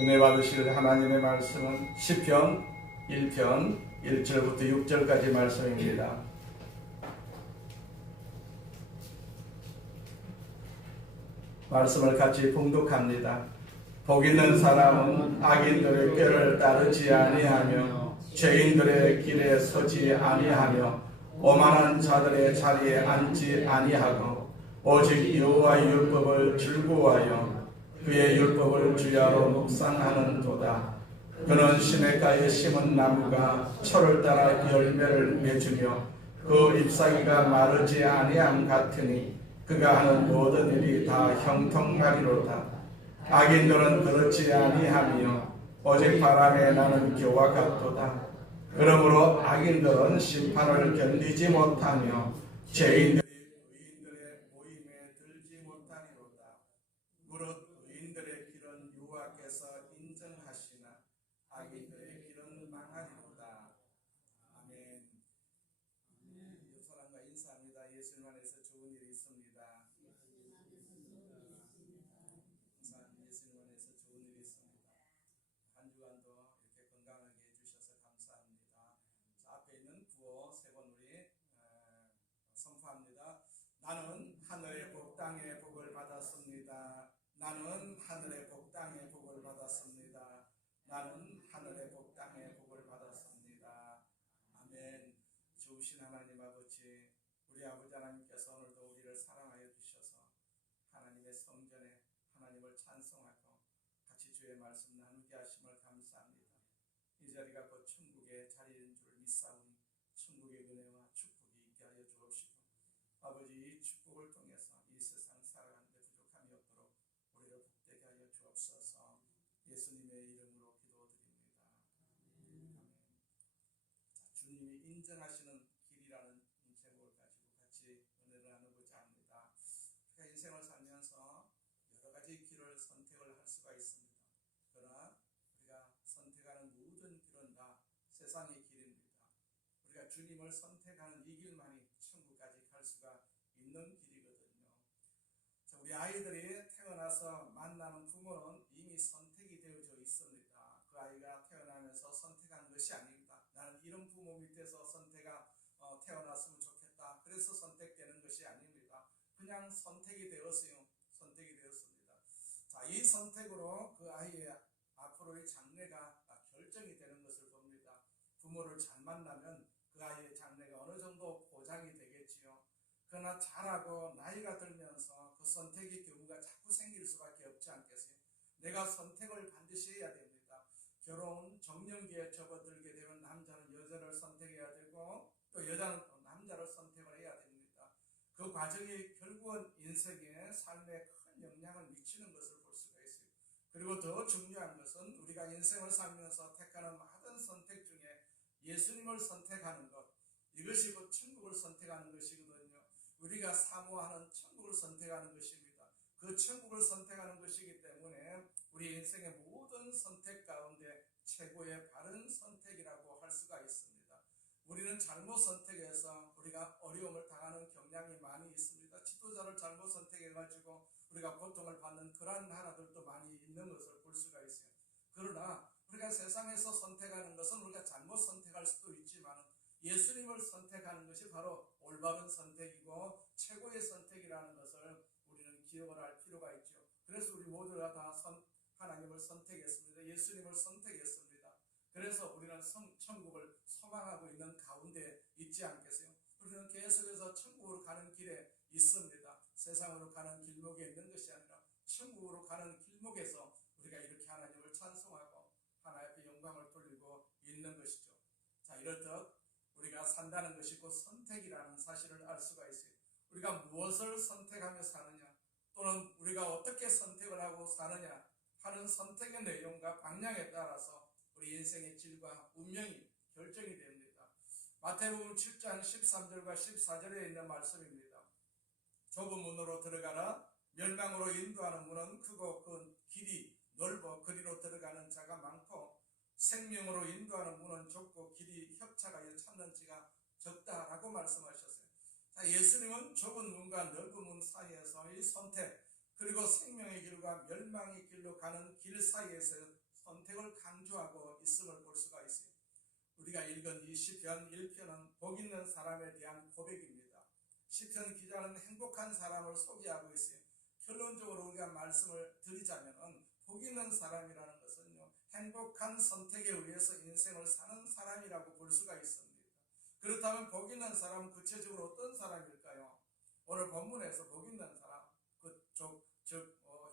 은혜 받으실 하나님의 말씀은 시편 1편 1절부터 6절까지 말씀입니다. 말씀을 같이 봉독합니다. 복 있는 사람은 악인들의 꾀를 따르지 아니하며 죄인들의 길에 서지 아니하며 오만한 자들의 자리에 앉지 아니하고 오직 여호와의 율법을 즐거워하여 그의 율법을 주야로 묵상하는도다. 그는 시냇가에 심은 나무가 철을 따라 열매를 맺으며 그 잎사귀가 마르지 아니함 같으니 그가 하는 모든 일이 다 형통하리로다. 악인들은 그렇지 아니하며 오직 바람에 나는 겨와 같도다. 그러므로 악인들은 심판을 견디지 못하며 죄인들이 의인들의 모임에 들지 못하리로다. 무릇 의인들의 길은 여호와께서 인정하시나 악인들의 길은 망하리로다. 아멘. 옆 사람과 인사합니다. 예수님 안에서 좋은 일이 있습니다. 항상 예수님 안에서 좋은 일이 있습니다. 한 주간도 이렇게 건강하게 해주셔서 감사합니다. 자, 앞에 있는 구호 세 번 우리 선포합니다. 나는 하늘의 복 땅의 복을 받았습니다. 나는 하늘의 복 땅의 복을 받았습니다. 나는 하늘의 복 땅의 복을 받았습니다. 아멘. 좋으신 하나님 아버지, 우리 아버지 하나님께서 오늘도 우리를 사랑하여 주셔서 하나님의 성전에 하나님을 찬송하고 같이 주의 말씀 나누게 하심을 감사합니다. 이 자리가 곧 천국의 자리인 줄 믿사오니 천국의 은혜와 축복이 있게 하여 주옵시고 아버지, 이 축복을 통해서 이 세상 살아가는 데 부족함이 없도록 우리를 복되게 하여 주옵소서. 예수님의 이름으로 기도드립니다. 아멘. 자, 주님이 인정하시는 길이라는 제목을 가지고 같이 은혜를 나누고자 합니다. 우리가 인생을 살면서 여러 가지 길을 선택을 할 수가 있습니다. 그러나 우리가 선택하는 모든 길은 다 세상의 길입니다. 우리가 주님을 선택하는 이 길만이 천국까지 갈 수가 있는 길이거든요. 자, 우리 아이들이 태어나서 만나는 부모는 이미 선택이 되어져 있습니다. 그 아이가 태어나면서 선택한 것이 아닙니다. 나는 이런 부모 밑에서 태어났으면 좋겠다. 그래서 선택되는 것이 아닙니다. 그냥 선택이 되었어요. 선택이 되었습니다. 자, 이 선택으로 그 아이의 앞으로의 장래가 결정이 되는 것을 봅니다. 부모를 잘 만나면 그 아이의 장래가 어느 정도 보장이 되겠지요. 그러나 자라고 나이가 들면서 그 선택의 경우가 자꾸 생길 수밖에 없지 않겠어요. 내가 선택을 반드시 해야 됩니다. 결혼 정년기에 접어들게 되면 남자는 여자를 선택해야 되고 또 여자는 또 남자를 선택을 해야 됩니다. 그 과정이 결국은 인생의 삶에 큰 영향을 미치는 것을 볼 수가 있어요. 그리고 더 중요한 것은 우리가 인생을 살면서 택하는 모든 선택 중에 예수님을 선택하는 것, 이것이 곧 천국을 선택하는 것이거든요. 우리가 사모하는 천국을 선택하는 것입니다. 그 천국을 선택하는 것이기 때문에 우리 인생의 모든 선택 가운데 최고의 바른 선택이라고 할 수가 있습니다. 우리는 잘못 선택해서 우리가 어려움을 당하는 경향이 많이 있습니다. 지도자를 잘못 선택해가지고 우리가 고통을 받는 그러한 나라들도 많이 있는 것을 볼 수가 있어요. 그러나 우리가 세상에서 선택하는 것은 우리가 잘못 선택할 수도 있지만 예수님을 선택하는 것이 바로 올바른 선택이고 최고의 선택이라는 것을 우리는 기억을 할 필요가 있죠. 그래서 우리 모두가 다 하나님을 선택했습니다. 예수님을 선택했습니다. 그래서 우리는 천국을 소망하고 있는 가운데 있지 않겠어요? 우리는 계속해서 천국으로 가는 길에 있습니다. 세상으로 가는 길목에 있는 것이 아니라 천국으로 가는 길목에서 우리가 이렇게 하나님을 찬송하고 하나님 앞에 영광을 돌리고 있는 것이죠. 자, 이렇듯 우리가 산다는 것이 곧 선택이라는 사실을 알 수가 있어요. 우리가 무엇을 선택하며 사느냐 또는 우리가 어떻게 선택을 하고 사느냐 하는 선택의 내용과 방향에 따라서 우리 인생의 질과 운명이 결정이 됩니다. 마태복음 7장 13절과 14절에 있는 말씀입니다. 좁은 문으로 들어가라. 멸망으로 인도하는 문은 크고 그 길이 넓어 그리로 들어가는 자가 많고 생명으로 인도하는 문은 좁고 길이 협착하여 찾는 자가 적다라고 말씀하셨어요. 자, 예수님은 좁은 문과 넓은 문 사이에서의 선택 그리고 생명의 길과 멸망의 길로 가는 길 사이에서 우리가 읽은 이 시편 1편은 복 있는 사람에 대한 고백입니다. 시편 기자는 행복한 사람을 소개하고 있어요. 결론적으로 우리가 말씀을 드리자면 복 있는 사람이라는 것은요, 행복한 선택에 의해서 인생을 사는 사람이라고 볼 수가 있습니다. 그렇다면 복 있는 사람은 구체적으로 어떤 사람일까요? 오늘 본문에서 복 있는 사람,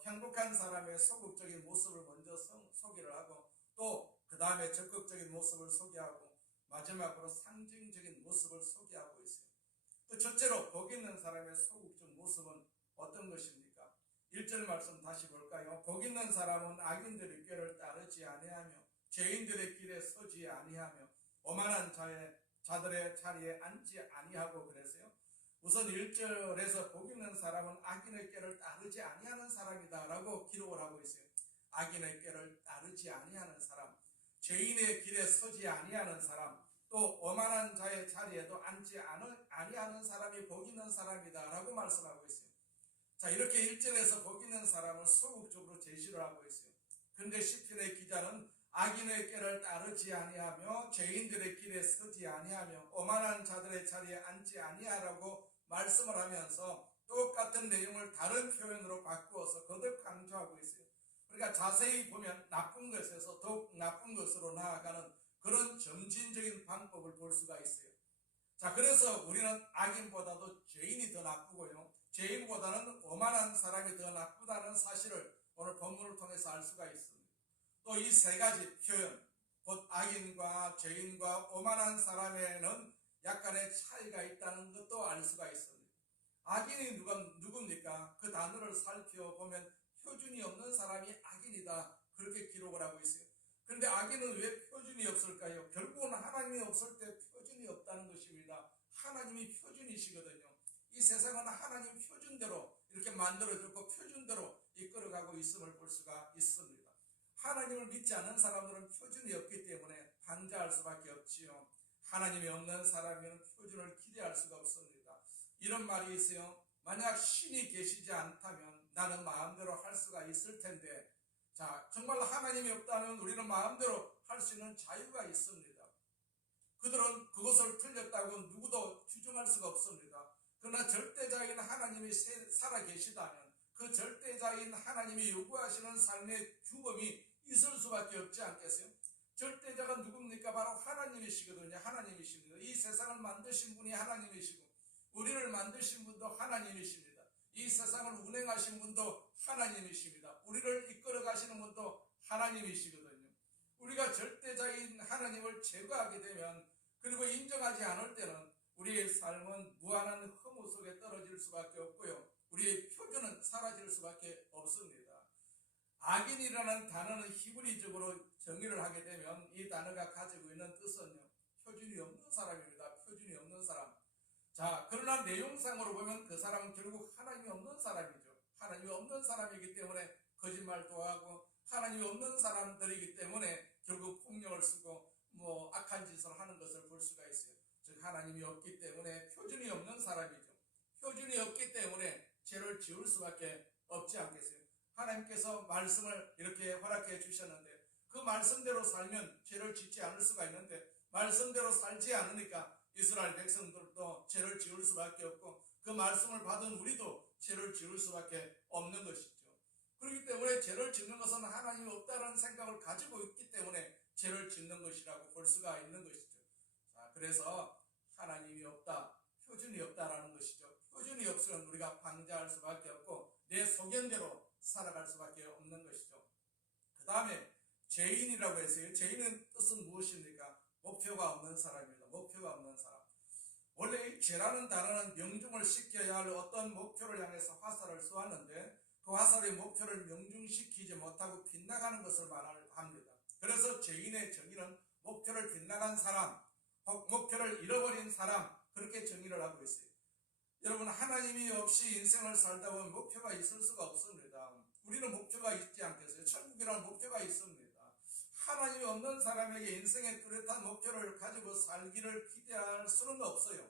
행복한 사람의 소극적인 모습을 먼저 소개를 하고, 또 그 다음에 적극적인 모습을 소개하고, 마지막으로 상징적인 모습을 소개하고 있어요. 또 첫째로 복 있는 사람의 소극적 모습은 어떤 것입니까? 1절 말씀 다시 볼까요? 복 있는 사람은 악인들의 꾀를 따르지 아니하며 죄인들의 길에 서지 아니하며 오만한 자들의 자리에 앉지 아니하고 그랬어요. 우선 1절에서 복 있는 사람은 악인의 꾀를 따르지 아니하는 사람이다 라고 기록을 하고 있어요. 악인의 꾀를 따르지 아니하는 사람, 죄인의 길에 서지 아니하는 사람, 또 오만한 자의 자리에도 앉지 아니하는 사람이 복 있는 사람이다 라고 말씀하고 있어요. 자, 이렇게 1절에서 복 있는 사람을 소극적으로 제시를 하고 있어요. 그런데 시편의 기자는 악인의 꾀를 따르지 아니하며 죄인들의 길에 서지 아니하며 오만한 자들의 자리에 앉지 아니하라고 말씀을 하면서 똑같은 내용을 다른 표현으로 바꾸어서 거듭 강조하고 있어요. 그러니까 자세히 보면 나쁜 것에서 더욱 나쁜 것으로 나아가는 그런 점진적인 방법을 볼 수가 있어요. 자, 그래서 우리는 악인보다도 죄인이 더 나쁘고요, 죄인보다는 오만한 사람이 더 나쁘다는 사실을 오늘 본문을 통해서 알 수가 있습니다. 또 이 세 가지 표현, 곧 악인과 죄인과 오만한 사람에는 약간의 차이가 있다는 것도 알 수가 있습니다. 악인이 누굽니까? 그 단어를 살펴보면 표준이 없는 사람이 악인이다, 그렇게 기록을 하고 있어요. 그런데 악인은 왜 표준이 없을까요? 결국은 하나님이 없을 때 표준이 없다는 것입니다. 하나님이 표준이시거든요. 이 세상은 하나님 표준대로 이렇게 만들어졌고 표준대로 이끌어가고 있음을 볼 수가 있습니다. 하나님을 믿지 않는 사람들은 표준이 없기 때문에 방자할 수밖에 없지요. 하나님이 없는 사람에는 표준을 기대할 수가 없습니다. 이런 말이 있어요. 만약 신이 계시지 않다면 나는 마음대로 할 수가 있을 텐데, 자, 정말 하나님이 없다면 우리는 마음대로 할 수 있는 자유가 있습니다. 그들은 그것을 틀렸다고 누구도 규정할 수가 없습니다. 그러나 절대자인 하나님이 살아계시다면 그 절대자인 하나님이 요구하시는 삶의 규범이 있을 수밖에 없지 않겠어요? 절대자가 누굽니까? 바로 하나님이시거든요. 하나님이십니다. 이 세상을 만드신 분이 하나님이시고 우리를 만드신 분도 하나님이십니다. 이 세상을 운행하신 분도 하나님이십니다. 우리를 이끌어 가시는 분도 하나님이시거든요. 우리가 절대자인 하나님을 제거하게 되면, 그리고 인정하지 않을 때는 우리의 삶은 무한한 허무 속에 떨어질 수밖에 없고요, 우리의 표준은 사라질 수밖에 없습니다. 악인이라는 단어는 히브리적으로 정의를 하게 되면 이 단어가 가지고 있는 뜻은요, 표준이 없는 사람입니다. 표준이 없는 사람. 자, 그러나 내용상으로 보면 그 사람은 결국 하나님이 없는 사람이죠. 하나님이 없는 사람이기 때문에 거짓말도 하고, 하나님이 없는 사람들이기 때문에 결국 폭력을 쓰고 악한 짓을 하는 것을 볼 수가 있어요. 즉 하나님이 없기 때문에 표준이 없는 사람이죠. 표준이 없기 때문에 죄를 지을 수밖에 없지 않겠어요? 하나님께서 말씀을 이렇게 허락해 주셨는데 그 말씀대로 살면 죄를 짓지 않을 수가 있는데, 말씀대로 살지 않으니까 이스라엘 백성들도 죄를 지을 수밖에 없고 그 말씀을 받은 우리도 죄를 지을 수밖에 없는 것이죠. 그렇기 때문에 죄를 짓는 것은 하나님이 없다는 생각을 가지고 있기 때문에 죄를 짓는 것이라고 볼 수가 있는 것이죠. 자, 그래서 하나님이 없다, 표준이 없다라는 것이죠. 표준이 없으면 우리가 방자할 수밖에 없고 내 소견대로 살아갈 수밖에 없는 것이죠. 그 다음에 죄인이라고 했어요. 죄인은 뜻은 무엇입니까? 목표가 없는 사람입니다. 목표가 없는 사람. 원래 이 죄라는 단어는 명중을 시켜야 할 어떤 목표를 향해서 화살을 쏘았는데 그 화살의 목표를 명중시키지 못하고 빗나가는 것을 말합니다. 그래서 죄인의 정의는 목표를 빗나간 사람, 목표를 잃어버린 사람, 그렇게 정의를 하고 있어요. 여러분, 하나님이 없이 인생을 살다 보면 목표가 있을 수가 없습니다. 우리는 목표가 있지 않겠어요? 천국이라는 목표가 있습니다. 하나님이 없는 사람에게 인생의 뚜렷한 목표를 가지고 살기를 기대할 수는 없어요.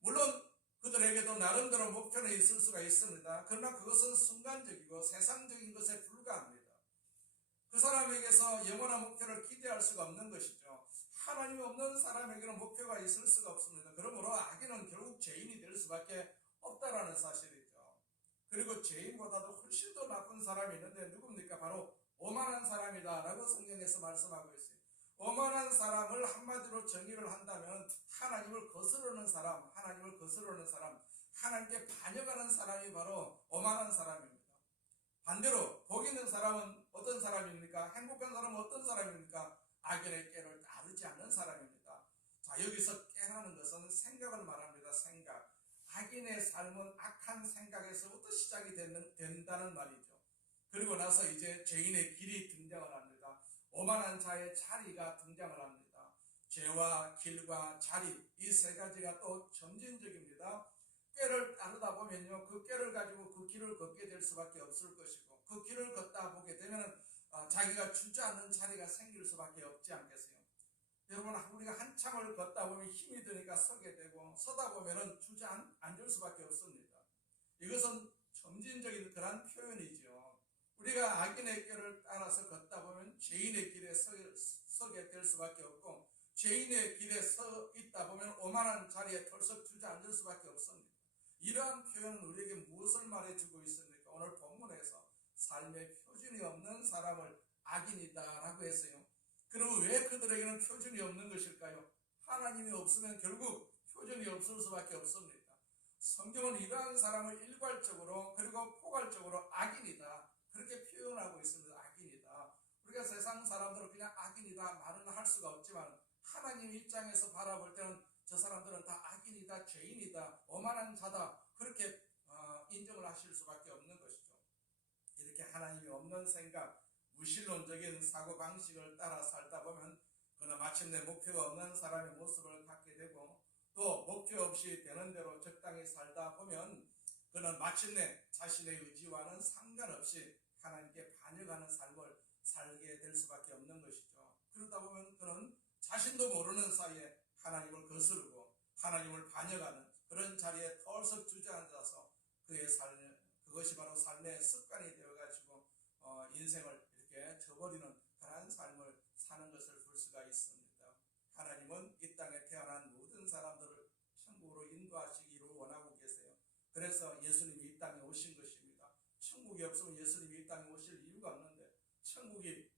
물론 그들에게도 나름대로 목표는 있을 수가 있습니다. 그러나 그것은 순간적이고 세상적인 것에 불과합니다. 그 사람에게서 영원한 목표를 기대할 수가 없는 것이죠. 하나님이 없는 사람에게는 목표가 있을 수가 없습니다. 그러므로 악인은 결국 죄인이 될 수밖에 없다라는 사실이죠. 그리고 죄인보다도 훨씬 더 나쁜 사람이 있는데 누굽니까? 바로 오만한 사람이다라고 성경에서 말씀하고 있어요. 오만한 사람을 한마디로 정의를 한다면 하나님을 거스르는 사람, 하나님께 반역하는 사람이 바로 오만한 사람입니다. 반대로 복 있는 사람은 어떤 사람입니까? 행복한 사람은 어떤 사람입니까? 악인의 꾀를 따르지 않는 사람입니다. 자, 여기서 꾀라는 것은 생각을 말합니다. 생각. 악인의 삶은 악한 생각에서부터 시작이 된다는 말이죠. 그리고 나서 이제 죄인의 길이 등장을 합니다. 오만한 자의 자리가 등장을 합니다. 죄와 길과 자리, 이 세 가지가 또 점진적입니다. 꾀를 따르다 보면요, 그 꾀를 가지고 그 길을 걷게 될 수밖에 없을 것이고, 그 길을 걷다 보게 되면 자기가 주저앉는 자리가 생길 수밖에 없지 않겠어요? 여러분, 우리가 한참을 걷다 보면 힘이 드니까 서게 되고, 서다 보면 주저앉을 수밖에 없습니다. 이것은 점진적인 그런 표현이죠. 우리가 악인의 길을 따라서 걷다 보면 죄인의 길에 서게 될 수밖에 없고, 죄인의 길에 서 있다 보면 오만한 자리에 털썩 주저앉을 수밖에 없습니다. 이러한 표현은 우리에게 무엇을 말해주고 있습니까? 오늘 본문에서 삶의 표준이 없는 사람을 악인이다라고 했어요. 그러면 왜 그들에게는 표준이 없는 것일까요? 하나님이 없으면 결국 표준이 없을 수밖에 없습니다. 성경은 이러한 사람을 일괄적으로 그리고 포괄적으로 악인이다 그렇게 표현하고 있습니다. 악인이다. 우리가 세상 사람들은 그냥 악인이다 말은 할 수가 없지만 하나님 입장에서 바라볼 때는 저 사람들은 다 악인이다, 죄인이다, 오만한 자다 그렇게 인정을 하실 수밖에 없는 것이죠. 이렇게 하나님이 없는 생각, 무신론적인 사고방식을 따라 살다 보면 그는 마침내 목표가 없는 사람의 모습을 갖게 되고, 또 목표 없이 되는 대로 적당히 살다 보면 그는 마침내 자신의 의지와는 상관없이 하나님께 반역하는 삶을 살게 될 수밖에 없는 것이죠. 그러다 보면 그는 자신도 모르는 사이에 하나님을 거스르고 하나님을 반역하는 그런 자리에 털썩 주저앉아서 그의 삶, 그것이 바로 삶의 습관이 되어가지고 인생을 이렇게 저버리는 그러한 삶을 사는 것을 볼 수가 있습니다. 하나님은 이 땅에 태어난 모든 사람들을 천국으로 인도하시기를 원하고 계세요. 그래서 예수님이 이 땅에 오신 것입니다. 천국이 없으면 예수님이 이 땅에 오실 이유가 없는데 천국이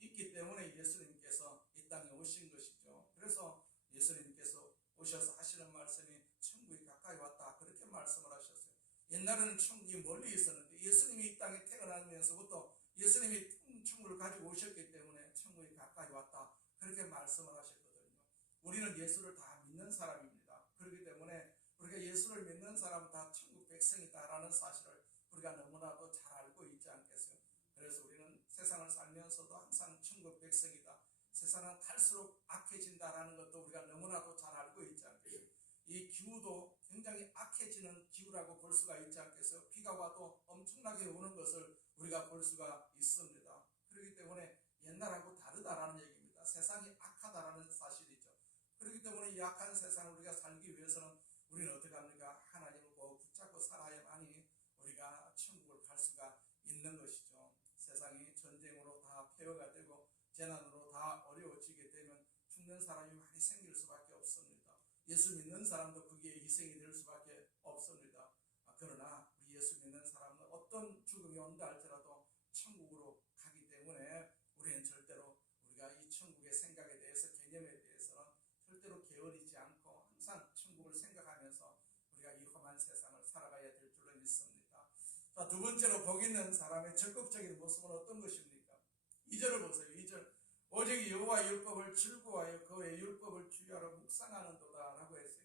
있기 때문에 예수님께서 이 땅에 오신 것이죠. 그래서 예수님께서 오셔서 하시는 말씀이 천국이 가까이 왔다 그렇게 말씀을 하셨어요. 옛날에는 천국이 멀리 있었는데 예수님이 이 땅에 태어나면서부터 예수님이 천국을 가지고 오셨기 때문에 천국이 가까이 왔다 그렇게 말씀을 하셨거든요. 우리는 예수를 다 믿는 사람입니다. 그렇기 때문에 우리가 예수를 믿는 사람은 다 천국 백성이다라는 사실을 우리가 너무나도 잘 알고 있지 않겠어요? 그래서 우리는 세상을 살면서도 항상 천국 백성이다, 세상은 갈수록 악해진다라는 것도 우리가 너무나도 잘 알고 있지 않겠어요? 이 기후도 굉장히 악해지는 기후라고 볼 수가 있지 않겠어요? 비가 와도 엄청나게 오는 것을 우리가 볼 수가 있습니다. 그렇기 때문에 옛날하고 다르다라는 얘기입니다. 세상이 악하다라는 사실이죠. 그렇기 때문에 이 악한 세상을 우리가 살기 위해서는 우리는 어떻게 합니까? 하나님을 꼭 붙잡고 살아야만이 우리가 천국을 갈 수가 있는 것이죠. 세상이 전쟁으로 다 폐허가 되고 재난으로 다 어려워지게 되면 죽는 사람이 많이 생길 수밖에 없습니다. 예수 믿는 사람도 거기에 희생이 될 수밖에 없습니다. 그러나 우리 예수 믿는 사람은 어떤 죽음이 온다 할지라도 천국으로 가기 때문에 우리는 절대로 우리가 이 천국의 생각에 대해서, 개념에 대해서는 절대로 게으르지 않고 항상 천국을 생각하면서 우리가 이 험한 세상을 살아가야 될 줄로 믿습니다. 자, 두 번째로 복 있는 사람의 적극적인 모습은 어떤 것입니까? 2절을 보세요. 2절. 오직 여호와 율법을 즐거워하여 그의 율법을 주야로 묵상하는도다 라고 했어요.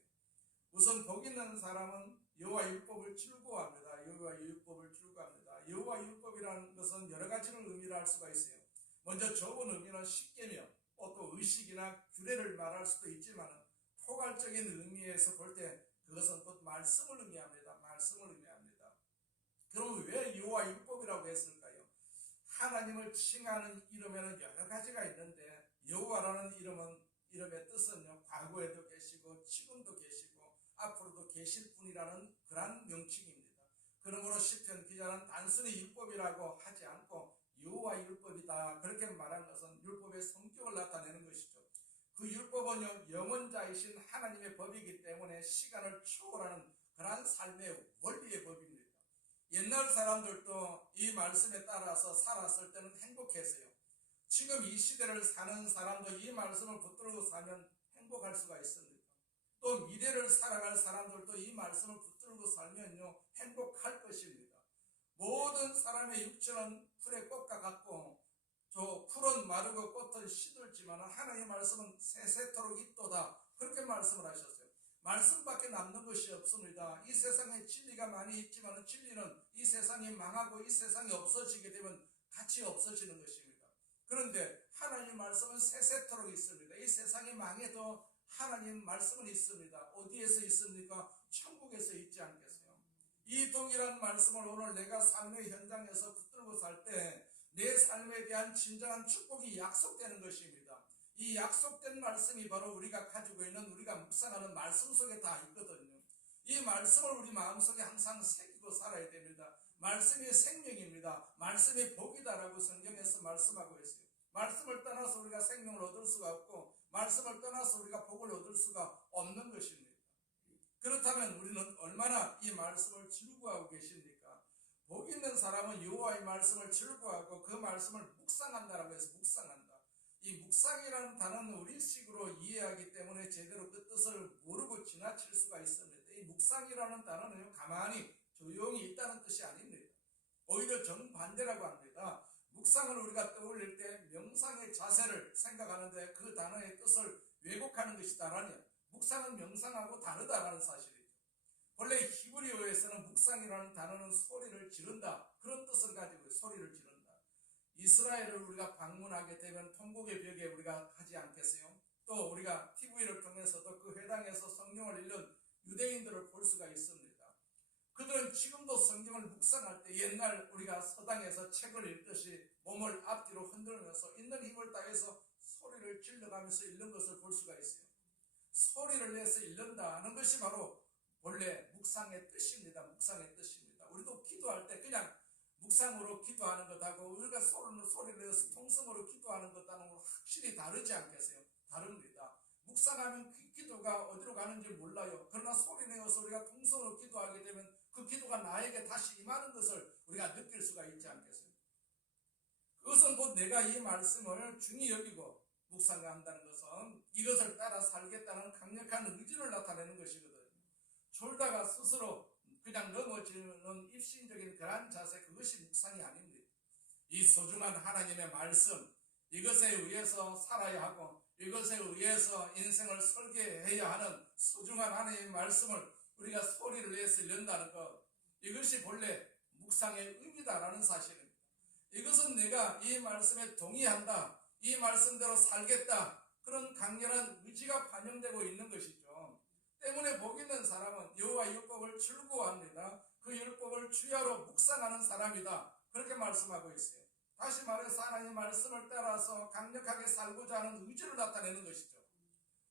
우선 복 있는 사람은 여호와 율법을 즐거워합니다. 여호와 율법을 즐거워합니다. 여호와 율법이라는 것은 여러 가지를 의미를 할 수가 있어요. 먼저 좁은 의미는 십계명, 또 의식이나 규례를 말할 수도 있지만 포괄적인 의미에서 볼 때 그것은 곧 말씀을 의미합니다. 말씀을 의미합니다. 그럼 왜 여호와 율법이라고 했을까요? 하나님을 칭하는 이름에는 여러 가지가 있는데 여호와라는 이름의 뜻은 과거에도 계시고 지금도 계시고 앞으로도 계실 분이라는 그런 명칭입니다. 그러므로 시편 기자는 단순히 율법이라고 하지 않고 여호와 율법이다 그렇게 말한 것은 율법의 성격을 나타내는 것이죠. 그 율법은 영원자이신 하나님의 법이기 때문에 시간을 초월하는 그러한 삶의 원리의 법입니다. 옛날 사람들도 이 말씀에 따라서 살았을 때는 행복했어요. 지금 이 시대를 사는 사람도 이 말씀을 붙들고 살면 행복할 수가 있습니다. 또 미래를 살아갈 사람들도 이 말씀을 붙들고 살면요 행복할 것입니다. 모든 사람의 육체는 풀의 꽃과 같고 저 풀은 마르고 꽃은 시들지만 하나님의 말씀은 세세토록 있도다, 그렇게 말씀을 하셨어요. 말씀밖에 남는 것이 없습니다. 이 세상에 진리가 많이 있지만 진리는 이 세상이 망하고 이 세상이 없어지게 되면 같이 없어지는 것입니다. 그런데 하나님 말씀은 세세토록 있습니다. 이 세상이 망해도 하나님 말씀은 있습니다. 어디에서 있습니까? 천국에서 있지 않겠어요? 이 동일한 말씀을 오늘 내가 삶의 현장에서 붙들고 살 때 내 삶에 대한 진정한 축복이 약속되는 것입니다. 이 약속된 말씀이 바로 우리가 가지고 있는, 우리가 묵상하는 말씀 속에 다 있거든요. 이 말씀을 우리 마음속에 항상 새기고 살아야 됩니다. 말씀이 생명입니다. 말씀이 복이다라고 성경에서 말씀하고 있어요. 말씀을 떠나서 우리가 생명을 얻을 수가 없고 말씀을 떠나서 우리가 복을 얻을 수가 없는 것입니다. 그렇다면 우리는 얼마나 이 말씀을 즐거워하고 계십니까? 복 있는 사람은 여호와의 말씀을 즐거워하고 그 말씀을 묵상한다라고 해서 묵상한다. 이 묵상이라는 단어는 우리식으로 이해하기 때문에 제대로 그 뜻을 모르고 지나칠 수가 있습니다. 이 묵상이라는 단어는 가만히 조용히 있다는 뜻이 아닙니다. 오히려 정반대라고 합니다. 묵상을 우리가 떠올릴 때 명상의 자세를 생각하는데 그 단어의 뜻을 왜곡하는 것이다라니, 묵상은 명상하고 다르다라는 사실이죠. 원래 히브리어에서는 묵상이라는 단어는 소리를 지른다, 그런 뜻을 가지고 소리를 지른다. 이스라엘을 우리가 방문하게 되면 통곡의 벽에 우리가 가지 않겠어요? 또 우리가 TV를 통해서도 그 회당에서 성경을 읽는 유대인들을 볼 수가 있습니다. 그들은 지금도 성경을 묵상할 때 옛날 우리가 서당에서 책을 읽듯이 몸을 앞뒤로 흔들면서 있는 힘을 다해서 소리를 질러가면서 읽는 것을 볼 수가 있어요. 소리를 내서 읽는다는 것이 바로 본래 묵상의 뜻입니다. 묵상의 뜻입니다. 우리도 기도할 때 그냥 묵상으로 기도하는 것하고 우리가 소리를 내서 통성으로 기도하는 것하고는 확실히 다르지 않겠어요? 다릅니다. 묵상하면 그 기도가 어디로 가는지 몰라요. 그러나 소리 내어서 우리가 통성으로 기도하게 되면 그 기도가 나에게 다시 임하는 것을 우리가 느낄 수가 있지 않겠어요? 그것은 곧 내가 이 말씀을 중히 여기고 묵상한다는 것은 이것을 따라 살겠다는 강력한 의지를 나타내는 것이거든요. 졸다가 스스로 그냥 넘어지는 입신적인 그러한 자세, 그것이 묵상이 아닙니다. 이 소중한 하나님의 말씀, 이것에 의해서 살아야 하고 이것에 의해서 인생을 설계해야 하는 소중한 하나님의 말씀을 우리가 소리를 내서 읽는다는 것, 이것이 본래 묵상의 의미다라는 사실입니다. 이것은 내가 이 말씀에 동의한다, 이 말씀대로 살겠다, 그런 강렬한 의지가 반영되고 있는 것이죠. 때문에 복 있는 사람은 여호와 율법을 즐거워합니다. 그 율법을 주야로 묵상하는 사람이다, 그렇게 말씀하고 있어요. 다시 말해서 하나님의 말씀을 따라서 강력하게 살고자 하는 의지를 나타내는 것이죠.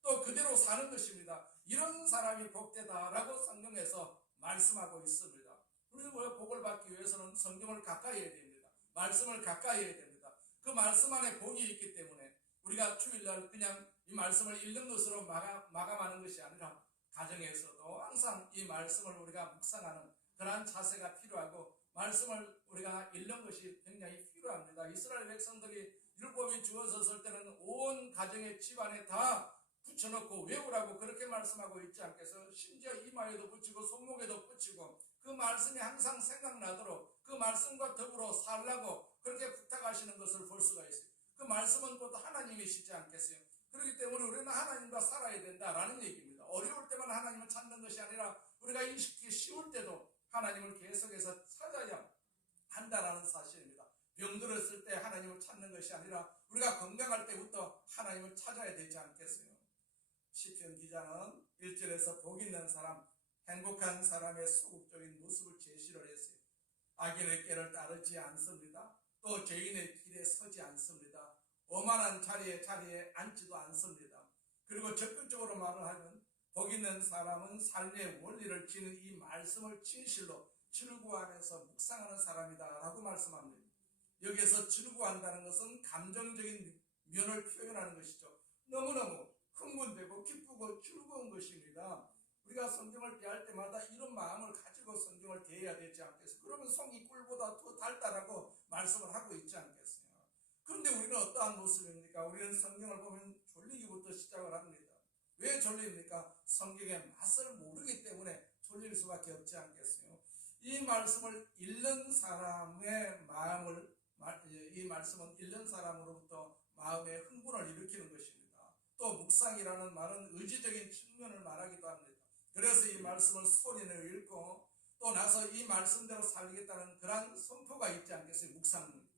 또 그대로 사는 것입니다. 이런 사람이 복되다라고 성경에서 말씀하고 있습니다. 우리가 복을 받기 위해서는 성경을 가까이 해야 됩니다. 말씀을 가까이 해야 됩니다. 그 말씀 안에 복이 있기 때문에 우리가 주일날 그냥 이 말씀을 읽는 것으로 마감하는 것이 아니라 가정에서도 항상 이 말씀을 우리가 묵상하는 그러한 자세가 필요하고 말씀을 우리가 읽는 것이 굉장히 필요합니다. 이스라엘 백성들이 율법이 주어졌을 때는 온 가정의 집안에 다 붙여놓고 외우라고 그렇게 말씀하고 있지 않겠어요? 심지어 이마에도 붙이고 손목에도 붙이고 그 말씀이 항상 생각나도록 그 말씀과 더불어 살라고 그렇게 부탁하시는 것을 볼 수가 있어요. 그 말씀은 곧 하나님이시지 않겠어요? 그렇기 때문에 우리는 하나님과 살아야 된다라는 얘기입니다. 어려울 때만 하나님을 찾는 것이 아니라 우리가 인식이 쉬울 때도 하나님을 계속해서 찾아야 한다라는 사실입니다. 병들었을 때 하나님을 찾는 것이 아니라 우리가 건강할 때부터 하나님을 찾아야 되지 않겠어요? 시편 기자는 1절에서 복 있는 사람, 행복한 사람의 소극적인 모습을 제시를 했어요. 악인의 꾀를 따르지 않습니다. 또 죄인의 길에 서지 않습니다. 오만한 자리에 앉지도 않습니다. 그리고 적극적으로 말을 하면 복 있는 사람은 삶의 원리를 지닌 이 말씀을 진실로 즐거워하면서 묵상하는 사람이다 라고 말씀합니다. 여기에서 즐거워한다는 것은 감정적인 면을 표현하는 것이죠. 너무너무 흥분되고 기쁘고 즐거운 것입니다. 우리가 성경을 대할 때마다 이런 마음을 가지고 성경을 대해야 되지 않겠어요? 그러면 송이 꿀보다 더 달달하고 말씀을 하고 있지 않겠어요? 그런데 우리는 어떠한 모습입니까? 우리는 성경을 보면 졸리기부터 시작을 합니다. 왜 졸립니까? 성경의 맛을 모르기 때문에 졸릴 수밖에 없지 않겠어요? 이 말씀을 읽는 사람의 마음을, 이 말씀은 읽는 사람으로부터 마음의 흥분을 일으키는 것입니다. 또 묵상이라는 말은 의지적인 측면을 말하기도 합니다. 그래서 이 말씀을 소리내어 읽고 또 나서 이 말씀대로 살리겠다는 그런 선포가 있지 않겠어요? 묵상.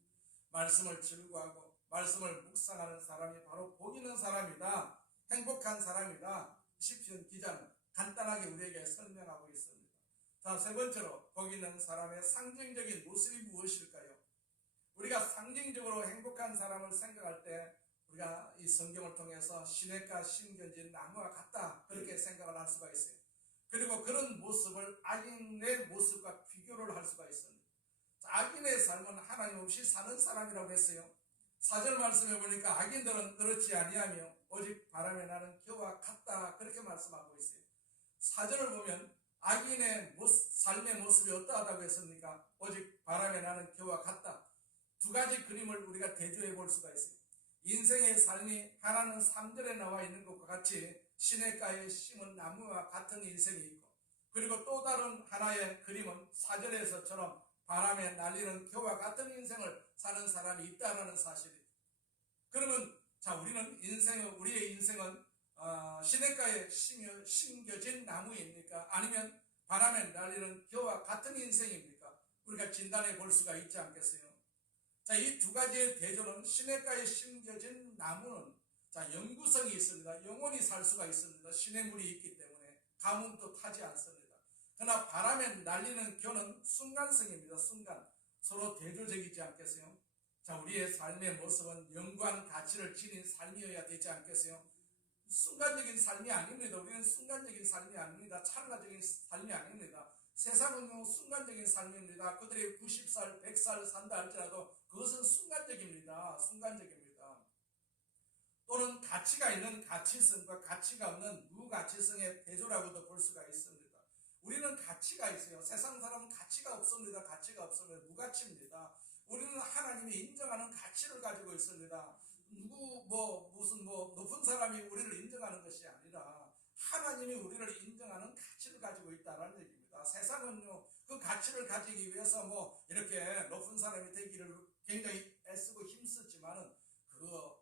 말씀을 즐거워하고 말씀을 묵상하는 사람이 바로 복 있는 사람이다, 행복한 사람이다. 시편 기자는 간단하게 우리에게 설명하고 있습니다. 자, 세 번째로 복 있는 사람의 상징적인 모습이 무엇일까요? 우리가 상징적으로 행복한 사람을 생각할 때 우리가 이 성경을 통해서 시냇가 심겨진 나무와 같다, 그렇게 생각을 할 수가 있어요. 그리고 그런 모습을 악인의 모습과 비교를 할 수가 있습니다. 악인의 삶은 하나님 없이 사는 사람이라고 했어요. 4절 말씀에 보니까 악인들은 그렇지 아니하며 오직 바람에 나는 겨와 같다, 그렇게 말씀하고 있어요. 4절을 보면 악인의 삶의 모습이 어떠하다고 했습니까? 오직 바람에 나는 겨와 같다. 두 가지 그림을 우리가 대조해 볼 수가 있어요. 인생의 삶이 하나는 3절에 나와 있는 것과 같이 시냇가에 심은 나무와 같은 인생이 있고, 그리고 또 다른 하나의 그림은 4절에서처럼 바람에 날리는 겨와 같은 인생을 사는 사람이 있다는 사실이에요. 그러면 우리의 인생은 시냇가에 심겨진 나무입니까? 아니면 바람에 날리는 겨와 같은 인생입니까? 우리가 진단해 볼 수가 있지 않겠어요? 자, 이 두 가지의 대조는, 시냇가에 심겨진 나무는 영구성이 있습니다. 영원히 살 수가 있습니다. 시냇물이 있기 때문에 가뭄도 타지 않습니다. 그러나 바람에 날리는 겨는 순간성입니다. 순간. 서로 대조적이지 않겠어요? 자, 우리의 삶의 모습은 영구한 가치를 지닌 삶이어야 되지 않겠어요? 순간적인 삶이 아닙니다. 우리는 순간적인 삶이 아닙니다. 찰나적인 삶이 아닙니다. 세상은 순간적인 삶입니다. 그들이 90살, 100살 산다 할지라도 그것은 순간적입니다. 순간적입니다. 또는 가치가 있는 가치성과 가치가 없는 무가치성의 대조라고도 볼 수가 있습니다. 우리는 가치가 있어요. 세상 사람은 가치가 없습니다. 가치가 없습니다. 무가치입니다. 우리는 하나님이 인정하는 가치를 가지고 있습니다. 무슨 높은 사람이 우리를 인정하는 것이 아니라 하나님이 우리를 인정하는 가치를 가지고 있다는 얘기입니다. 세상은요, 그 가치를 가지기 위해서 이렇게 높은 사람이 되기를 굉장히 애쓰고 힘쓰지만은 그거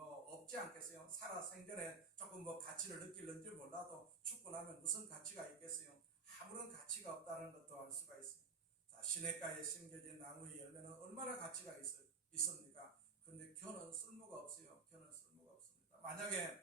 없지 않겠어요? 살아 생전에 조금 가치를 느낄는지 몰라도 죽고 나면 무슨 가치가 있겠어요? 아무런 가치가 없다는 것도 알 수가 있어요. 자, 시냇가에 심겨진 나무의 열매는 얼마나 가치가 있습니까? 그런데 겨는 쓸모가 없어요. 겨는 쓸모가 없습니다. 만약에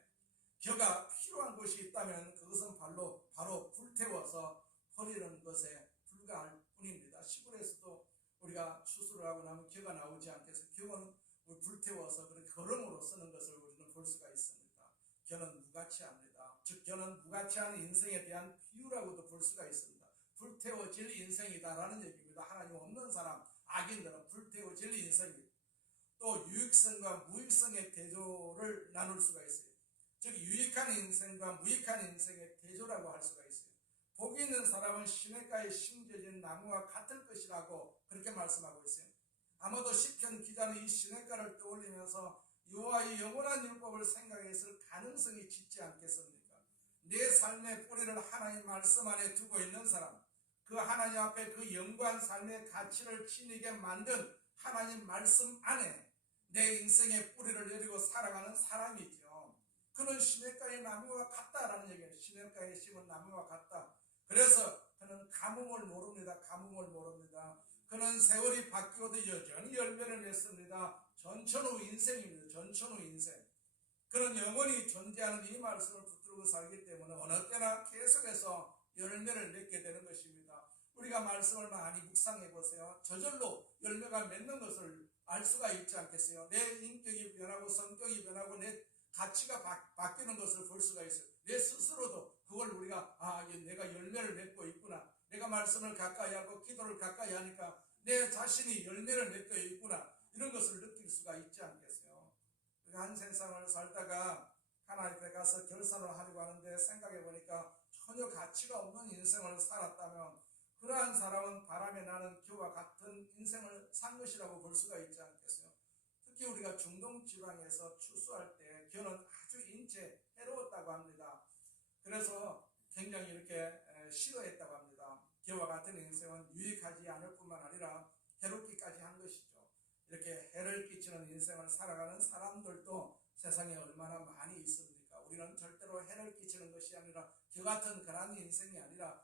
겨가 필요한 것이 있다면 그것은 바로 불태워서 버리는 것에 불과할 뿐입니다. 시골에서도 우리가 추수를 하고 나면 겨가 나오지 않겠어요? 겨는 불태워서 그런 거름으로 쓰는 것을 우리는 볼 수가 있습니다. 겨는 무가치합니다. 즉 겨는 무가치한 인생에 대한 비유라고도 볼 수가 있습니다. 불태워질 인생이다라는 얘기입니다. 하나님 없는 사람, 악인들은 불태워질 인생입니다. 또 유익성과 무익성의 대조를 나눌 수가 있어요. 즉 유익한 인생과 무익한 인생의 대조라고 할 수가 있어요. 복이 있는 사람은 시냇가에 심겨진 나무와 같을 것이라고 그렇게 말씀하고 있어요. 아마도 시편 기자는 이 시냇가를 떠올리면서 여호와의 영원한 율법을 생각했을 가능성이 짙지 않겠습니까? 내 삶의 뿌리를 하나님 말씀 안에 두고 있는 사람, 그 하나님 앞에 그 영광 삶의 가치를 지니게 만든 하나님 말씀 안에 내 인생의 뿌리를 내리고 살아가는 사람이죠. 그는 시냇가의 나무와 같다라는 얘기예요. 시냇가에 심은 나무와 같다. 그래서 그는 가뭄을 모릅니다. 가뭄을 모릅니다. 그는 세월이 바뀌어도 여전히 열매를 맺습니다. 전천후 인생입니다. 전천후 인생. 그는 영원히 존재하는 이 말씀을 붙들고 살기 때문에 어느 때나 계속해서 열매를 맺게 되는 것입니다. 우리가 말씀을 많이 묵상해 보세요. 저절로 열매가 맺는 것을 알 수가 있지 않겠어요? 내 인격이 변하고 성격이 변하고 내 가치가 바뀌는 것을 볼 수가 있어요. 내 스스로도 그걸 우리가 내가 열매를 맺고 있구나. 내가 말씀을 가까이 하고 기도를 가까이 하니까 내 자신이 열매를 맺고 있구나. 이런 것을 느낄 수가 있지 않겠어요? 한 세상을 살다가 하나님께 가서 결산을 하려고 하는데 생각해 보니까 전혀 가치가 없는 인생을 살았다면 그러한 사람은 바람에 나는 겨와 같은 인생을 산 것이라고 볼 수가 있지 않겠어요? 특히 우리가 중동 지방에서 추수할 때 겨는 아주 인체 해로웠다고 합니다. 그래서 굉장히 이렇게 싫어했다고 합니다. 겨와 같은 인생은 유익하지 않을 뿐만 아니라 해롭기까지 한 것이죠. 이렇게 해를 끼치는 인생을 살아가는 사람들도 세상에 얼마나 많이 있습니까? 우리는 절대로 해를 끼치는 것이 아니라 겨 같은 그런 인생이 아니라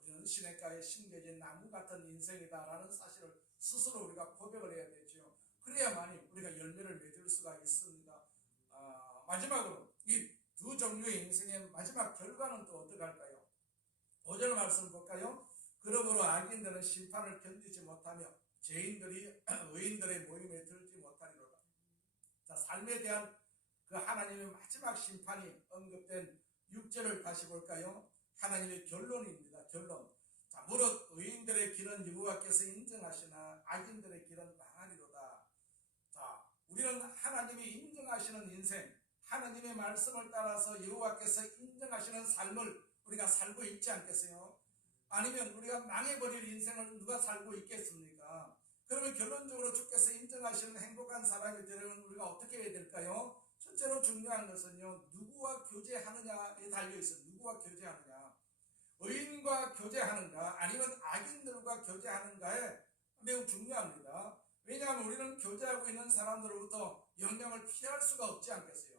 우리는 시냇가에 심겨진 나무 같은 인생이다라는 사실을 스스로 우리가 고백을 해야 되죠. 그래야만이 우리가 열매를 맺을 수가 있습니다. 마지막으로 이 두 종류의 인생의 마지막 결과는 또 어떻게 할까요? 5절 말씀 볼까요? 그러므로 악인들은 심판을 견디지 못하며 죄인들이 의인들의 모임에 들지 못하리로다. 자, 삶에 대한 그 하나님의 마지막 심판이 언급된 6절을 다시 볼까요? 하나님의 결론입니다. 결론. 자, 무릇 의인들의 길은 여호와께서 인정하시나 악인들의 길은 망하리로다. 자, 우리는 하나님이 인정하시는 인생, 하나님의 말씀을 따라서 여호와께서 인정하시는 삶을 우리가 살고 있지 않겠어요? 아니면 우리가 망해버릴 인생을 누가 살고 있겠습니까? 그러면 결론적으로 주께서 인정하시는 행복한 사람이 되려면 우리가 어떻게 해야 될까요? 첫째로 중요한 것은요, 누구와 교제하느냐에 달려있어요. 누구와 교제하느냐. 의인과 교제하는가 아니면 악인들과 교제하는가에 매우 중요합니다. 왜냐하면 우리는 교제하고 있는 사람들로부터 영향을 피할 수가 없지 않겠어요?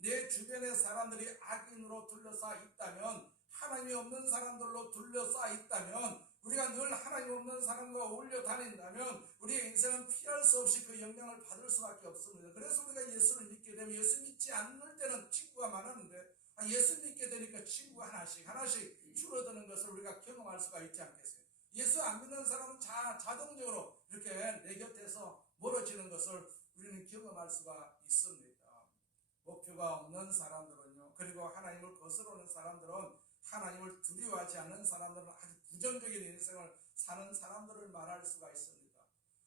내 주변의 사람들이 악인으로 둘러싸 있다면, 하나님이 없는 사람들로 둘러싸 있다면, 우리가 늘 하나님 없는 사람과 어울려 다닌다면 우리의 인생은 피할 수 없이 그 영향을 받을 수밖에 없습니다. 그래서 우리가 예수를 믿게 되면, 예수 믿지 않을 때는 친구가 많았는데 예수 믿게 되니까 친구가 하나씩 줄어드는 것을 우리가 경험할 수가 있지 않겠어요? 예수 안 믿는 사람은 자동적으로 이렇게 내 곁에서 멀어지는 것을 우리는 경험할 수가 있습니다. 목표가 없는 사람들은요, 그리고 하나님을 거스르는 사람들은, 하나님을 두려워하지 않는 사람들은 아주 부정적인 인생을 사는 사람들을 말할 수가 있습니다.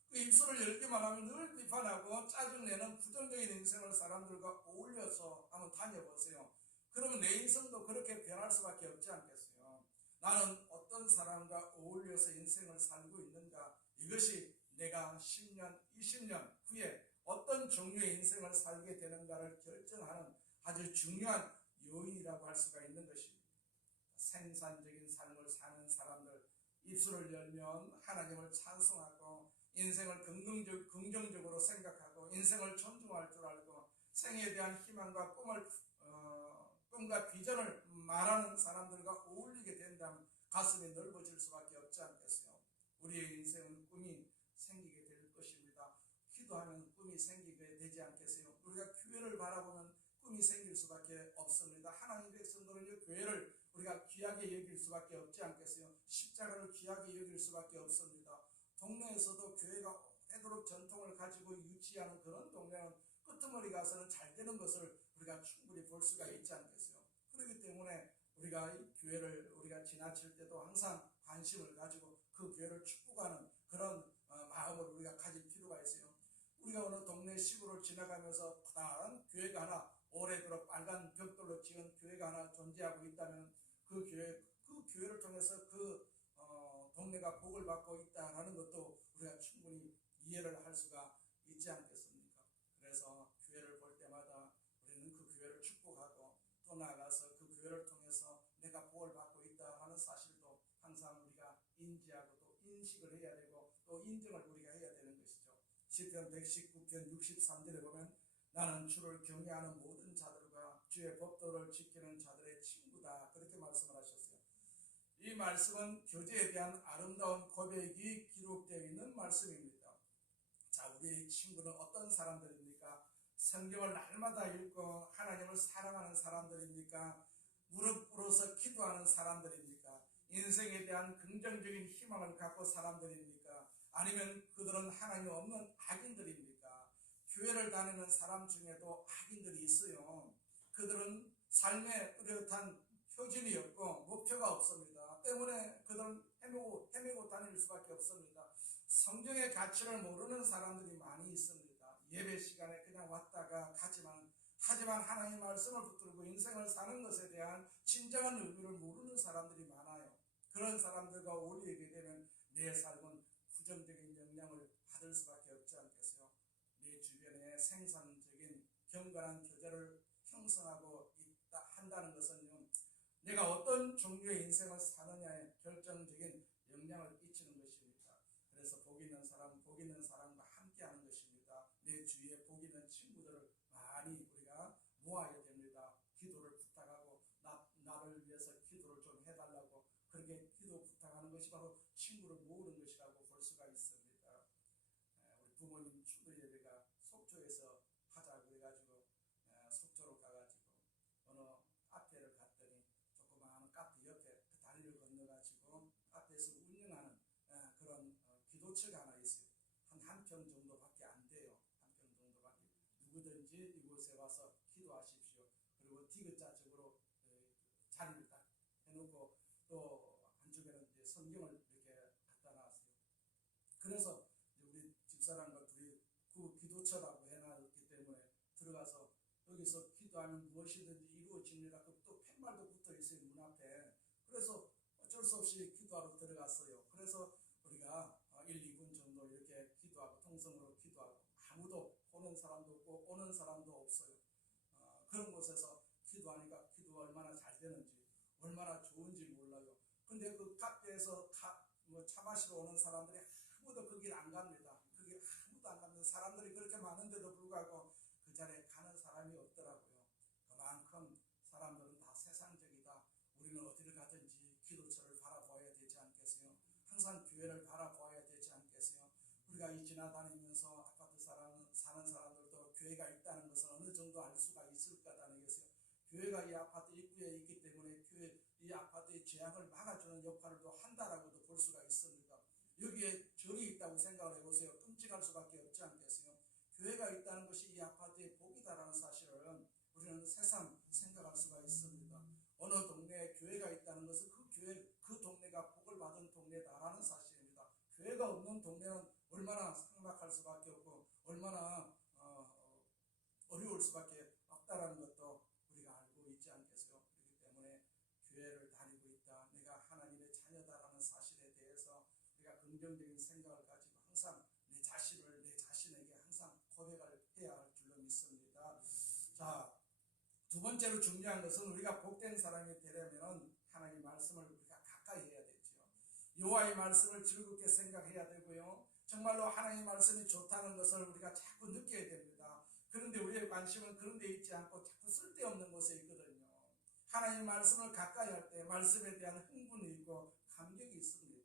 그 입술을 열기만 하면 늘 비판하고 짜증내는 부정적인 인생을 사람들과 어울려서 한번 다녀보세요. 그러면 내 인생도 그렇게 변할 수밖에 없지 않겠어요? 나는 어떤 사람과 어울려서 인생을 살고 있는가? 이것이 내가 10년, 20년 후에 어떤 종류의 인생을 살게 되는가를 결정하는 아주 중요한 요인이라고 할 수가 있는 것입니다. 생산적인 삶을 사는 사람들, 입술을 열면 하나님을 찬송하고 인생을 긍정적으로 생각하고 인생을 존중할 줄 알고 생에 대한 희망과 꿈과 비전을 말하는 사람들과 어울리게 된다면 가슴이 넓어질 수밖에 없지 않겠어요? 우리의 인생은 꿈이 생기게 될 것입니다. 기도하면 꿈이 생기게 되지 않겠어요? 우리가 교회를 바라보면 꿈이 생길 수밖에 없습니다. 하나님의 백성들은 교회를 우리가 귀하게 여길 수밖에 없지 않겠어요? 십자가를 귀하게 여길 수밖에 없습니다. 동네에서도 교회가 오래도록 전통을 가지고 유지하는 그런 동네는 끄트머리 가서는 잘 되는 것을 우리가 충분히 볼 수가 있지 않겠어요? 그렇기 때문에 우리가 이 교회를 우리가 지나칠 때도 항상 관심을 가지고 그 교회를 축복하는 그런 마음을 우리가 가질 필요가 있어요. 우리가 어느 동네 시골을 지나가면서 커다란 교회가 하나, 오래도록 빨간 벽돌로 지은 교회가 하나 존재하고 있다면 그 교회를 통해서 동네가 복을 받고 있다는 것도 우리가 충분히 이해를 할 수가 있지 않겠습니까? 그래서 교회를 볼 때마다 우리는 그 교회를 축복하고 또 나아가서 그 교회를 통해서 내가 복을 받고 있다 하는 사실도 항상 우리가 인지하고 또 인식을 해야 되고 또 인정을 우리가 해야 되는 것이죠. 시편 119편 63절에 보면 나는 주를 경외하는 모든 자들과 주의 법도를 지키는 자들의 친구다, 그렇게 말씀을 하셨어요. 이 말씀은 교제에 대한 아름다운 고백이 기록되어 있는 말씀입니다. 자, 우리의 친구는 어떤 사람들입니까? 성경을 날마다 읽고 하나님을 사랑하는 사람들입니까? 무릎 꿇어서 기도하는 사람들입니까? 인생에 대한 긍정적인 희망을 갖고 사람들입니까? 아니면 그들은 하나님 없는 악인들입니까? 교회를 다니는 사람 중에도 악인들이 있어요. 그들은 삶에 뚜렷한 표준이 없고 목표가 없습니다. 때문에 그들은 헤매고 다닐 수밖에 없습니다. 성경의 가치를 모르는 사람들이 많이 있습니다. 예배 시간에 그냥 왔다가 가지만 하지만 하나님의 말씀을 붙들고 인생을 사는 것에 대한 진정한 의미를 모르는 사람들이 많아요. 그런 사람들과 어울리게 되면 내 삶은 부정적인 영향을 받을 수밖에 없지 않겠어요. 내 주변에 생산적인 경건한 교제를 형성하고 있다 한다는 것은요, 내가 어떤 종류의 인생을 사느냐에 결정적인 영향을 끼치는 것입니다. 그래서 복 있는 사람과 함께하는 것입니다. 내 주위에 복 있는 친구들을 많이 우리가 모아야 됩니다. 기도를 부탁하고 나를 위해서 기도를 좀 해달라고 그렇게 기도 부탁하는 것이 바로 친구를 모으는 것이라고 볼 수가 있습니다. 우리 부모님 추도 예배가 속초에서 하자고 해가지고 속초로 가가지고 어느 카페를 갔더니 조그마한 카페 옆에 그 다리를 건너가지고 앞에서 운영하는 그런 기도처가 하나 있어요. 한 평 정도밖에 안 돼요. 한 평 정도밖에. 누구든지 이곳에 와서 기도하십시오. 그리고 디귿자 쪽으로 자리를 딱 해놓고 또 한쪽에는 이제 성경을 이렇게 갖다 놨어요. 그래서 우리 집사람과 둘이 그 기도처라고 해놨기 때문에 들어가서 여기서 기도하면 무엇이든지 이루어집니다. 또 팻말도 붙어 있어요, 문 앞에. 그래서 어쩔 수 없이 기도하러 들어갔어요. 그래서 우리가 1, 2분 정도 이렇게 기도하고 통성으로 기도하고 아무도 보는 사람도 없고 오는 사람도 없어요. 그런 곳에서 기도하니까 기도가 얼마나 잘 되는지 얼마나 좋은지 몰라요. 근데 그 카페에서 차 마시러 오는 사람들이 아무도 그 길 안 갑니다. 그 길 아무도 안 갑니다. 사람들이 그렇게 많은데도 불구하고 그 자리에 가는 사람이 없더라고요. 그만큼 사람들은 다 세상적이다. 우리는 어디를 가든지 기도처를 바라보아야 되지 않겠어요? 항상 교회를 바라보아야 되지 않겠어요? 우리가 이 지나다니면서 아파트 사는 사람들도 교회가 있다는 것은 어느 정도 알 수가 있을 거다니겠어요? 교회가 이 아파트 입구에 있기 때문에 이 아파트의 재앙을 막아주는 역할을 또 한다라고도 볼 수가 있습니다. 여기에 절이 있다고 생각을 해보세요. 끔찍할 수밖에 없지 않겠어요? 교회가 있다는 것이 이 아파트의 복이다라는 사실을 우리는 새삼 생각할 수가 있습니다. 어느 동네에 교회가 있다는 것은 그 동네가 복을 받은 동네다라는 사실입니다. 교회가 없는 동네는 얼마나 삭막할 수밖에 없고 얼마나 어려울 수밖에 없다라는 것도 우리가 알고 있지 않겠어요? 그렇기 때문에 교회를 다니고 있다, 내가 하나님의 자녀다라는 사실에 대해서 우리가 긍정적인 생각을 가지고 항상 내 자신에게 항상 고백을 해야 할 줄로 믿습니다. 자, 두 번째로 중요한 것은 우리가 복된 사람이 되려면 하나님의 말씀을 우리가 가까이 해야 되죠. 여호와의 말씀을 즐겁게 생각해야 되고요. 정말로 하나님의 말씀이 좋다는 것을 우리가 자꾸 느껴야 됩니다. 그런데 우리의 관심은 그런 데 있지 않고 자꾸 쓸데없는 곳에 있거든요. 하나님의 말씀을 가까이 할 때 말씀에 대한 흥분이 있고 감격이 있습니다.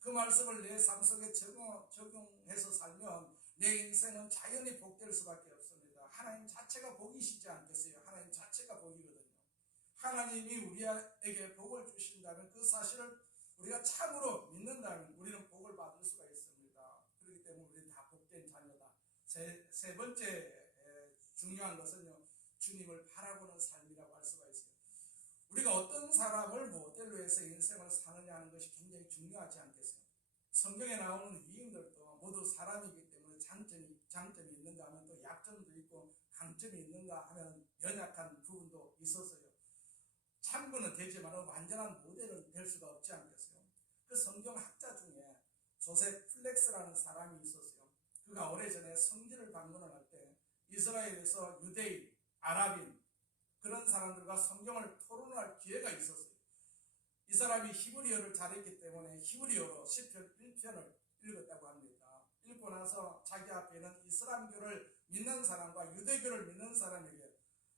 그 말씀을 내 삶 속에 적용해서 살면 내 인생은 자연히 복될 수밖에 없습니다. 하나님 자체가 복이시지 않겠어요? 하나님 자체가 복이거든요. 하나님이 우리에게 복을 주신다면 그 사실을 우리가 참으로 믿는다면 우리는 복을 받을 수가 있습니다. 그렇기 때문에 우리는 다 복된 자녀다. 세 번째 중요한 것은요, 주님을 바라보는 삶이라고 할 수가 있어요. 우리가 어떤 사람을 모델로 해서 인생을 사느냐 하는 것이 굉장히 중요하지 않겠어요? 성경에 나오는 위인들도 모두 사람이기 때문에 장점이 있는가 하면 또 약점도 있고 강점이 있는가 하면 연약한 부분도 있었어요. 참고는 되지만 완전한 모델은 될 수가 없지 않겠어요? 그 성경 학자 중에 조셉 플렉스라는 사람이 있었어요. 그가 오래전에 성지를 방문을 할 때 이스라엘에서 유대인, 아랍인 그런 사람들과 성경을 토론할 기회가 있었어요. 이 사람이 히브리어를 잘했기 때문에 히브리어로 시편 1편을 읽었다고 합니다. 읽고 나서 자기 앞에는 이슬람교를 믿는 사람과 유대교를 믿는 사람에게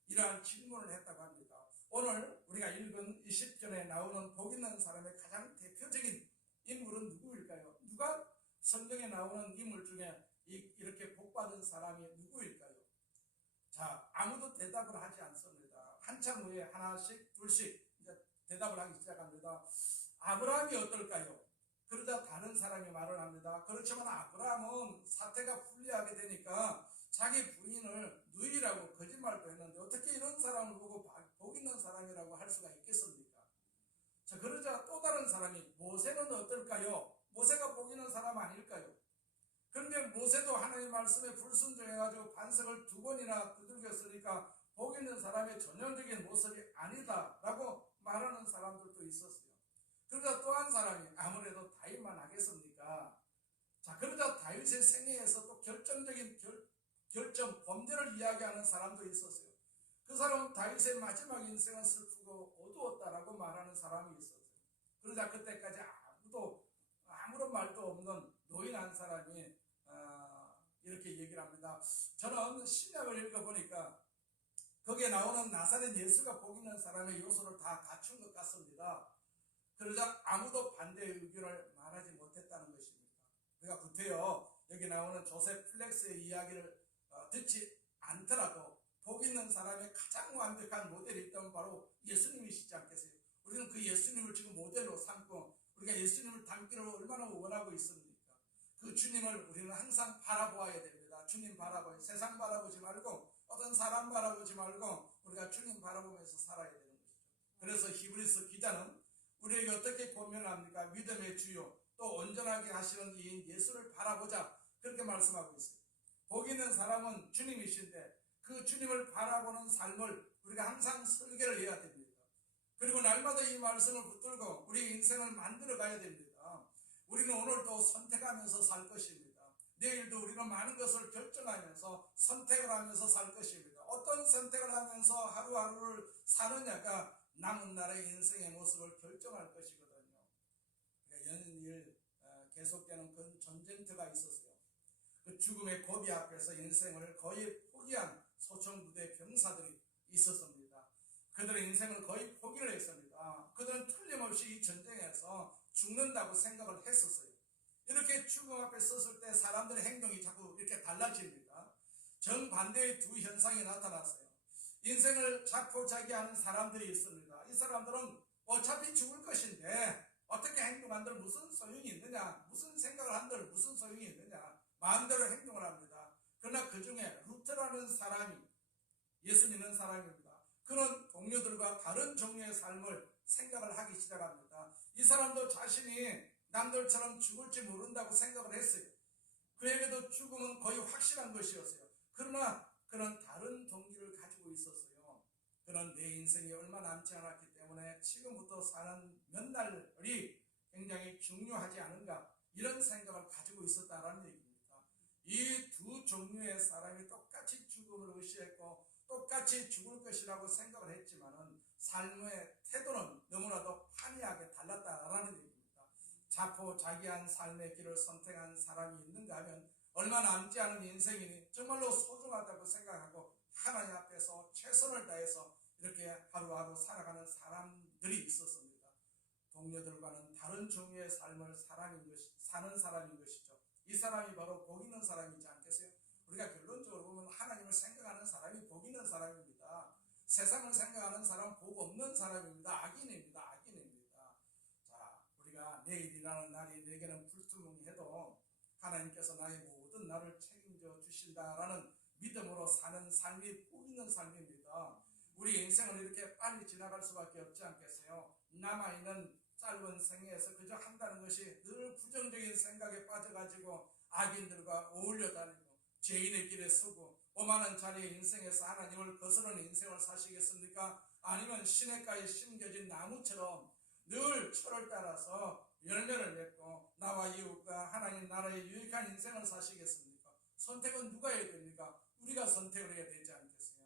이러한 질문을 했다고 합니다. 오늘 우리가 읽은 이 시편에 나오는 복 있는 사람의 가장 대표적인 인물은 누구일까요? 누가 성경에 나오는 인물 중에 이렇게 복받은 사람이 누구일까요? 자, 아무도 대답을 하지 않습니다. 한참 후에 하나씩 둘씩 이제 대답을 하기 시작합니다. 아브라함이 어떨까요? 그러자 다른 사람이 말을 합니다. 그렇지만 아브라함은 사태가 불리하게 되니까 자기 부인을 누이라고 거짓말도 했는데 어떻게 이런 사람을 보고 복 있는 사람이라고 할 수가 있겠습니까? 자, 그러자 또 다른 사람이 모세는 어떨까요? 모세가 복 있는 사람 아닐까요? 그런데 모세도 하나님의 말씀에 불순종해가지고 반석을 2번이나 두들겼으니까 복 있는 사람의 전형적인 모습이 아니다라고 말하는 사람들도 있었어요. 그러자 또 한 사람이 아무래도 다윗만 하겠습니까? 자, 그러자 다윗의 생애에서 또 결정적인 결점, 범죄를 이야기하는 사람도 있었어요. 그 사람은 다윗의 마지막 인생은 슬프고 어두웠다라고 말하는 사람이 있었어요. 그러자 그때까지 아무런 말도 없는 노인 한 사람이 이렇게 얘기를 합니다. 저는 신약을 읽어보니까 거기에 나오는 나사렛 예수가 복 있는 사람의 요소를 다 갖춘 것 같습니다. 그러자 아무도 반대 의견을 말하지 못했다는 것입니다. 그러니까 구태여 여기 나오는 조셉 플렉스의 이야기를 듣지 않더라도 복 있는 사람의 가장 완벽한 모델이 있다면 바로 예수님이시지 않겠어요? 우리는 그 예수님을 지금 모델로 삼고 우리가 예수님을 닮기를 얼마나 원하고 있습니까? 그 주님을 우리는 항상 바라보아야 됩니다. 주님 바라보아야, 세상 바라보지 말고 어떤 사람 바라보지 말고 우리가 주님 바라보면서 살아야 되는 것이죠. 그래서 히브리서 기자는 우리에게 어떻게 권면합니까? 믿음의 주요 또 온전하게 하시는 이인 예수를 바라보자, 그렇게 말씀하고 있어요. 복 있는 사람은 주님이신데 그 주님을 바라보는 삶을 우리가 항상 설계를 해야 됩니다. 그리고 날마다 이 말씀을 붙들고 우리 인생을 만들어 가야 됩니다. 우리는 오늘도 선택하면서 살 것입니다. 내일도 우리는 많은 것을 결정하면서 선택을 하면서 살 것입니다. 어떤 선택을 하면서 하루하루를 사느냐가 남은 날의 인생의 모습을 결정할 것이거든요. 연일 계속되는 그 전쟁터가 있었어요. 그 죽음의 고비 앞에서 인생을 거의 포기한 소총부대 병사들이 있었습니다. 그들의 인생을 거의 포기를 했습니다. 그들은 틀림없이 이 전쟁에서 죽는다고 생각을 했었어요. 이렇게 죽음 앞에 섰을 때 사람들의 행동이 자꾸 이렇게 달라집니다. 정반대의 두 현상이 나타났어요. 인생을 자포자기하는 사람들이 있습니다. 이 사람들은 어차피 죽을 것인데 어떻게 행동한들 무슨 소용이 있느냐, 무슨 생각을 한들 무슨 소용이 있느냐, 마음대로 행동을 합니다. 그러나 그 중에 루터라는 사람이, 예수 믿는 사람입니다. 그는 동료들과 다른 종류의 삶을 생각을 하기 시작합니다. 이 사람도 자신이 남들처럼 죽을지 모른다고 생각을 했어요. 그에게도 죽음은 거의 확실한 것이었어요. 그러나 그는 다른 동기를 가지고 있었어요. 그는 내 인생이 얼마 남지 않았기 때문에 지금부터 사는 몇 날이 굉장히 중요하지 않은가, 이런 생각을 가지고 있었다라는 얘기입니다. 이 두 종류의 사람이 똑같이 죽음을 의시했고 똑같이 죽을 것이라고 생각을 했지만은 삶의 태도는 너무나도 판이하게 달랐다라는 얘기입니다. 자포자기한 삶의 길을 선택한 사람이 있는가 하면 얼마 남지 않은 인생이니 정말로 소중하다고 생각하고 하나님 앞에서 최선을 다해서 이렇게 하루하루 살아가는 사람들이 있었습니다. 동료들과는 다른 종류의 삶을 사는 사람인 것이죠. 이 사람이 바로 복 있는 사람이지 않겠어요? 우리가 결론적으로 보면 하나님을 생각하는 사람이 복 있는 사람입니다. 세상을 생각하는 사람은 복 없는 사람입니다. 악인입니다. 악인입니다. 자, 우리가 내일이라는 날이 내게는 불투명해도 하나님께서 나의 모든 날을 책임져 주신다라는 믿음으로 사는 삶이 복 있는 삶입니다. 우리 인생을 이렇게 빨리 지나갈 수밖에 없지 않겠어요? 남아있는 짧은 생애에서 그저 한다는 것이 늘 부정적인 생각에 빠져가지고 악인들과 어울려 다니고 죄인의 길에 서고 오만한 자리의 인생에서 하나님을 거스르는 인생을 사시겠습니까? 아니면 시냇가에 심겨진 나무처럼 늘 철을 따라서 열매를 맺고 나와 이웃과 하나님 나라의 유익한 인생을 사시겠습니까? 선택은 누가 해야 됩니까? 우리가 선택을 해야 되지 않겠어요?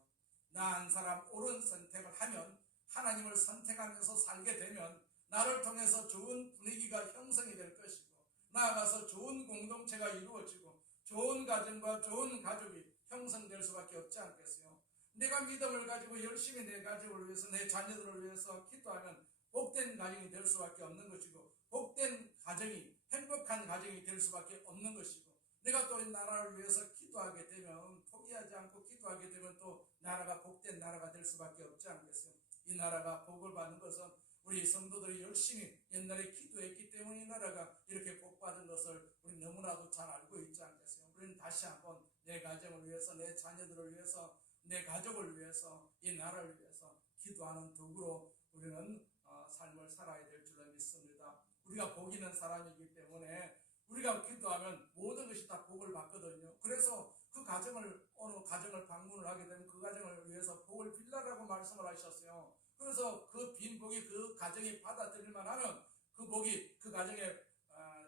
나 한 사람 옳은 선택을 하면, 하나님을 선택하면서 살게 되면 나를 통해서 좋은 분위기가 형성이 될 것이고 나아가서 좋은 공동체가 이루어지고 좋은 가정과 좋은 가족이 형성될 수밖에 없지 않겠어요? 내가 믿음을 가지고 열심히 내 가족을 위해서, 내 자녀들을 위해서 기도하면 복된 가정이 될 수밖에 없는 것이고 복된 가정이 행복한 가정이 될 수밖에 없는 것이고, 내가 또 이 나라를 위해서 기도하게 되면, 포기하지 않고 기도하게 되면 또 나라가 복된 나라가 될 수밖에 없지 않겠어요? 이 나라가 복을 받는 것은 우리 성도들이 열심히 옛날에 기도했기 때문에 이 나라가 이렇게 복받은 것을 우리 너무나도 잘 알고 있지 않겠어요? 우리는 다시 한번 내 가정을 위해서, 내 자녀들을 위해서, 내 가족을 위해서, 이 나라를 위해서 기도하는 도구로 우리는 삶을 살아야 될 줄로 믿습니다. 우리가 복 있는 사람이기 때문에 우리가 기도하면 모든 것이 다 복을 받거든요. 그래서 그 가정을 어느 가정을 방문을 하게 되면 그 가정을 위해서 복을 빌라라고 말씀을 하셨어요. 그래서 그 빈 복이 그 가정이 받아들일만 하면 그 복이 그 가정에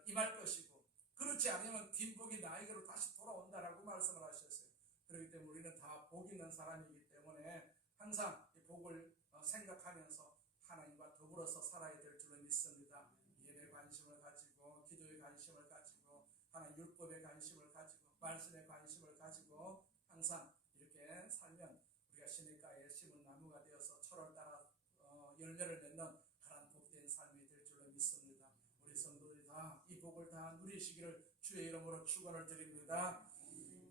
임할 것이고, 그렇지 않으면 빈 복이 나에게로 다시 돌아온다라고 말씀을 하셨어요. 그렇기 때문에 우리는 다 복 있는 사람이기 때문에 항상 이 복을 생각하면서 하나님과 더불어서 살아야 될 줄로 믿습니다. 예배에 관심을 가지고, 기도에 관심을 가지고, 하나님 율법에 관심을 가지고, 말씀에 관심을 가지고 항상 이렇게 살면 우리가 시냇가에 심은 나무가 되어서 철을 따라 열매를 맺는 그런 복된 삶이 될 줄로 믿습니다. 우리 성도들이 다 이 복을 다 누리시기를 주의 이름으로 축원을 드립니다.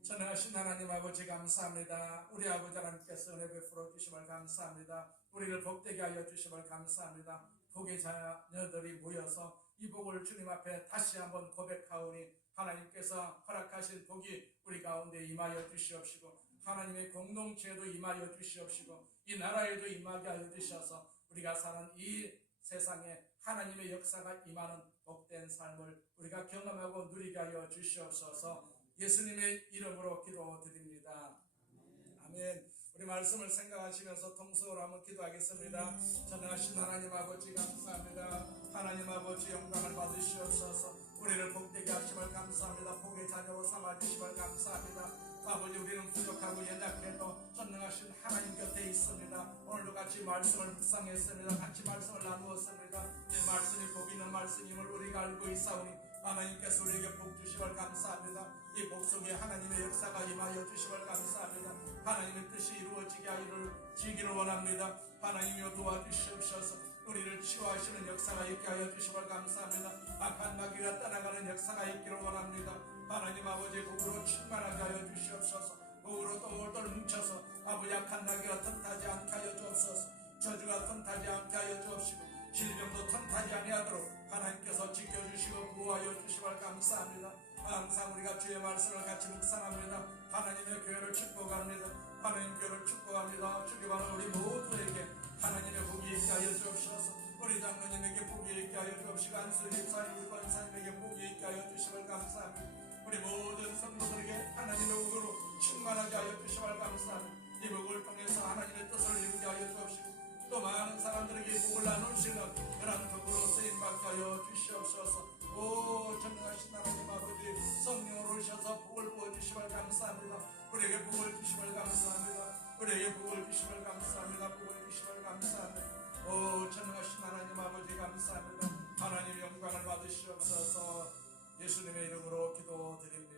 전능하신 하나님 아버지 감사합니다. 우리 아버지 하나님께서 은혜 베풀어 주심을 감사합니다. 우리를 복되게 하여 주심을 감사합니다. 복의 자녀들이 모여서 이 복을 주님 앞에 다시 한번 고백하오니 하나님께서 허락하신 복이 우리 가운데 임하여 주시옵시고, 하나님의 공동체에도 임하여 주시옵시고, 이 나라에도 임하게 하여 주셔서 우리가 사는 이 세상에 하나님의 역사가 임하는 복된 삶을 우리가 경험하고 누리게 하여 주시옵소서. 예수님의 이름으로 기도드립니다. 아멘. 우리 말씀을 생각하시면서 통성으로 한번 기도하겠습니다. 전능하신 하나님 아버지 감사합니다. 하나님 아버지 영광을 받으시옵소서. 우리를 복되게 하심을 감사합니다. 복의 자녀로 삼아주심을 감사합니다. 아버지, 우리는 부족하고 연약해도 전능하신 하나님 곁에 있습니다. 오늘도 같이 말씀을 묵상했습니다. 같이 말씀을 나누었습니다. 이 말씀이 복 있는 말씀임을 우리가 알고 있사오니 하나님께서 우리에게 복 주심을 감사합니다. 이 복 속에 하나님의 역사가 임하여 주심을 감사합니다. 하나님의 뜻이 이루어지게 하기를 원합니다. 하나님이여 도와주시옵소서. 우리를 치유하시는 역사가 있게 하여 주심을 감사합니다. 악한 마귀가 떠나가는 역사가 있기를 원합니다. 하나님 아버지, 복으로 충만하게 하여 주시옵소서. 복으로 똘똘 뭉쳐서 아버지 악한 마귀가 틈타지 않게 하여 주옵소서. 저주가 틈타지 않게 하여 주옵시고, 질병도 틈타지 아니하도록 하나님께서 지켜주시고 보호하여 주심을 감사합니다. 항상 우리가 주의 말씀을 같이 묵상합니다. 하나님의 교회를 축복합니다. 하나님 교회를 축복합니다. 주기 바라는 우리 모두에게 하나님의 복이 있게 하여 주옵소서. 우리 장로님에게 복이 있게 하여 주옵시고, 안수님 사님 권사님에게 복이 있게 하여 주심을 감사합니다. 우리 모든 성도들에게 하나님의 복으로 충만하게 하여 주심을 감사합니다. 이 복을 통해서 하나님의 뜻을 이루게 하여 주옵시고, 또 많은 사람들에게 복을 나눌 수 있는 그런 복으로 쓰임받게 하여 주시옵소서. 오 전능하신 하나님 아버지, 성령으로 오셔서 복을 부어주심을 감사합니다. 우리에게 복을 주심을 감사합니다. 우리에게 복을 주심을 감사합니다. 복을 주심을 감사합니다. 오 전능하신 하나님 아버지 감사합니다. 하나님 영광을 받으시옵소서. 예수님의 이름으로 기도드립니다.